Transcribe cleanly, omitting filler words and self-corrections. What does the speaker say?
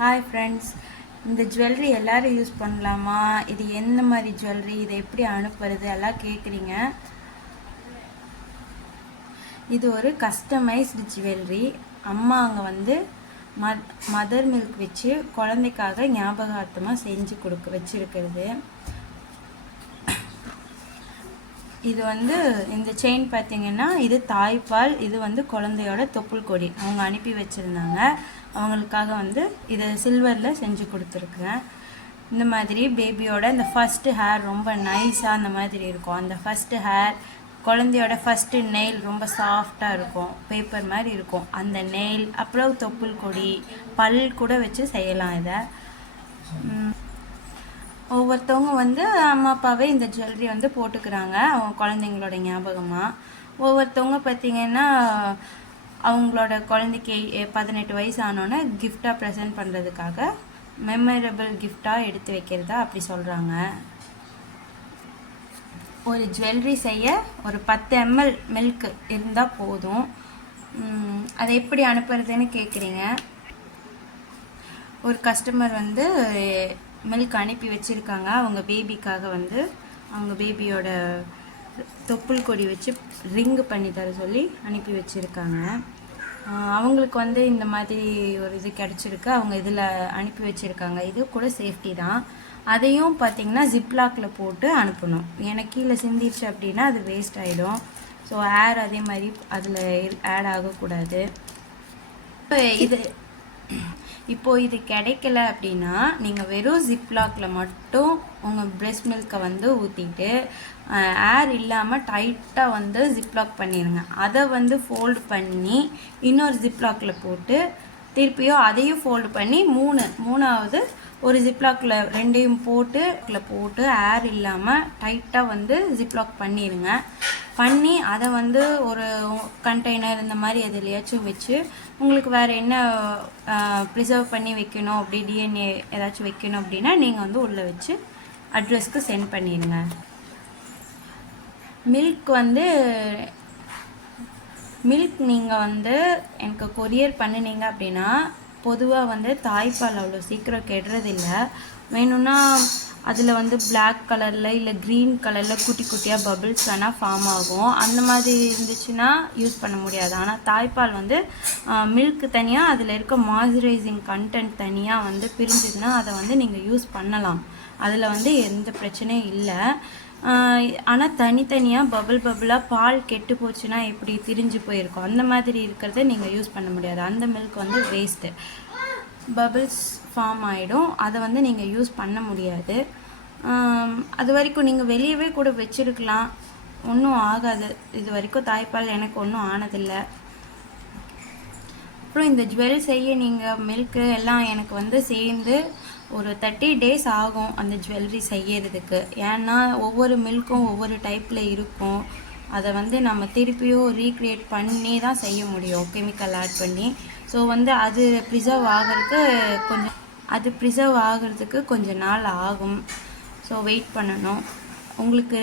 Hi friends, இந்த jewellery எல்லோரும் use பண்ணலாமா? இது என்ன மாதிரி ஜுவல்லரி, இதை எப்படி அனுப்புறது எல்லாம் கேட்குறீங்க. இது ஒரு கஸ்டமைஸ்டு ஜுவல்லரி. அம்மா அங்கே வந்து மதர் மில்க் வச்சு குழந்தைக்காக ஞாபகார்த்தமாக செஞ்சு வச்சுருக்கிறது. இது வந்து இந்த செயின் பார்த்திங்கன்னா இது தாய்ப்பால், இது வந்து குழந்தையோட தொப்புள் கொடி அவங்க அனுப்பி வச்சுருந்தாங்க. அவங்களுக்காக வந்து இதை சில்வரில் செஞ்சு கொடுத்துருக்குறேன். இந்த மாதிரி பேபியோட இந்த ஃபஸ்ட்டு ஹேர் ரொம்ப நைஸாக அந்த மாதிரி இருக்கும். அந்த ஃபஸ்ட்டு ஹேர், குழந்தையோட ஃபஸ்ட்டு நெயில் ரொம்ப சாஃப்டாக இருக்கும், பேப்பர் மாதிரி இருக்கும். அந்த நெயில், அப்புறம் தொப்புள் கொடி, பல் கூட வச்சு செய்யலாம். இதை ஒவ்வொருத்தவங்க வந்து அம்மா அப்பாவே இந்த ஜுவல்லரி வந்து போட்டுக்கிறாங்க அவங்க குழந்தைங்களோட ஞாபகமாக. ஒவ்வொருத்தவங்க பார்த்திங்கன்னா அவங்களோட குழந்தைக்கு 18 வயசு ஆனோன்னே கிஃப்டாக ப்ரெசென்ட் பண்ணுறதுக்காக மெமரபிள் கிஃப்டாக எடுத்து வைக்கிறதா அப்படி சொல்கிறாங்க. ஒரு ஜுவல்லரி செய்ய ஒரு 10 ml மில்க் இருந்தால் போதும். அதை எப்படி அனுப்புறதுன்னு கேட்குறீங்க. ஒரு கஸ்டமர் வந்து மில்க் அனுப்பி வச்சுருக்காங்க. அவங்க பேபிக்காக வந்து அவங்க பேபியோட தொப்புள் கொடி வச்சு ரிங்கு பண்ணி தர சொல்லி அனுப்பி வச்சுருக்காங்க. அவங்களுக்கு வந்து இந்த மாதிரி ஒரு இது கிடச்சிருக்கு, அவங்க இதில் அனுப்பி வச்சுருக்காங்க. இது கூட சேஃப்டி தான். அதையும் பார்த்திங்கன்னா ஜிப்லாக்கில் போட்டு அனுப்பணும். எனக்கு கீழே சிந்திடுச்சு அப்படின்னா அது வேஸ்ட் ஆகிடும். ஸோ ஏர் அதே மாதிரி அதில் ஆட் ஆகக்கூடாது. இப்போது இது கிடைக்கல அப்படின்னா நீங்கள் வெறும் ஜிப்லாக்கில் மட்டும் உங்கள் பிரெஸ்ட் மில்கை வந்து ஊற்றிட்டு ஏர் இல்லாமல் டைட்டாக வந்து ஜிப்லாக் பண்ணிடுங்க. அதை வந்து ஃபோல்டு பண்ணி இன்னொரு ஜிப்லாக்கில் போட்டு திருப்பியும் அதையும் ஃபோல்டு பண்ணி மூணாவது ஒரு ஜிப்லாக்கில் ரெண்டையும் போட்டு ஏர் இல்லாமல் டைட்டாக வந்து ஜிப்லாக் பண்ணிடுங்க. பண்ணி அதை வந்து ஒரு கண்டெய்னர் இந்த மாதிரி எதுலையாச்சும் வச்சு உங்களுக்கு வேறு என்ன ப்ரிசர்வ் பண்ணி வைக்கணும், அப்படி டிஎன்ஏ ஏதாச்சும் வைக்கணும் அப்படின்னா நீங்கள் வந்து உள்ளே வச்சு அட்ரஸ்க்கு சென்ட் பண்ணிடுங்க. மில்க் நீங்கள் வந்து எனக்கு கொரியர் பண்ணினீங்க அப்படின்னா பொதுவாக வந்து தாய்ப்பால் அவ்வளோ சீக்கிரம் கெடுறதில்லை. வேணும்னா அதில் வந்து பிளாக் கலரில் இல்லை க்ரீன் கலரில் குட்டி குட்டியாக பபிள்ஸ் வேணால் ஃபார்ம் ஆகும். அந்த மாதிரி இருந்துச்சுன்னா யூஸ் பண்ண முடியாது. ஆனால் தாய்ப்பால் வந்து மில்க் தனியாக, அதில் இருக்க மாய்ஸ்சரைசிங் கண்டென்ட் தனியாக வந்து பிரிஞ்சுதுன்னா அதை வந்து நீங்கள் யூஸ் பண்ணலாம். அதில் வந்து எந்த பிரச்சனையும் இல்லை. ஆனால் தனித்தனியாக பபுளாக பால் கெட்டு போச்சுன்னா எப்படி திரிஞ்சு போயிருக்கும், அந்த மாதிரி இருக்கிறத நீங்கள் யூஸ் பண்ண முடியாது. அந்த மில்க் வந்து வேஸ்ட்டு, பபிள்ஸ் ஃபார்ம் ஆகிடும். அதை வந்து நீங்கள் யூஸ் பண்ண முடியாது. அது வரைக்கும் நீங்கள் வெளியவே கூட வச்சுருக்கலாம், ஒன்றும் ஆகாது. இது வரைக்கும் தாய்ப்பால் எனக்கு ஒன்றும் ஆனதில்லை. அப்புறம் இந்த ஜுவல் செய்ய நீங்கள் மில்க்கு எல்லாம் எனக்கு வந்து சேர்ந்து ஒரு 30 days ஆகும் அந்த ஜுவல்லரி செய்யறதுக்கு. ஏன்னா ஒவ்வொரு மில்க்கும் ஒவ்வொரு டைப்பில் இருக்கும். அதை வந்து நம்ம திருப்பியும் ரீக்ரியேட் பண்ணி தான் செய்ய முடியும், கெமிக்கல் ஆட் பண்ணி. ஸோ வந்து அது ப்ரிசர்வ் ஆகிறதுக்கு கொஞ்சம் நாள் ஆகும். ஸோ வெயிட் பண்ணணும். உங்களுக்கு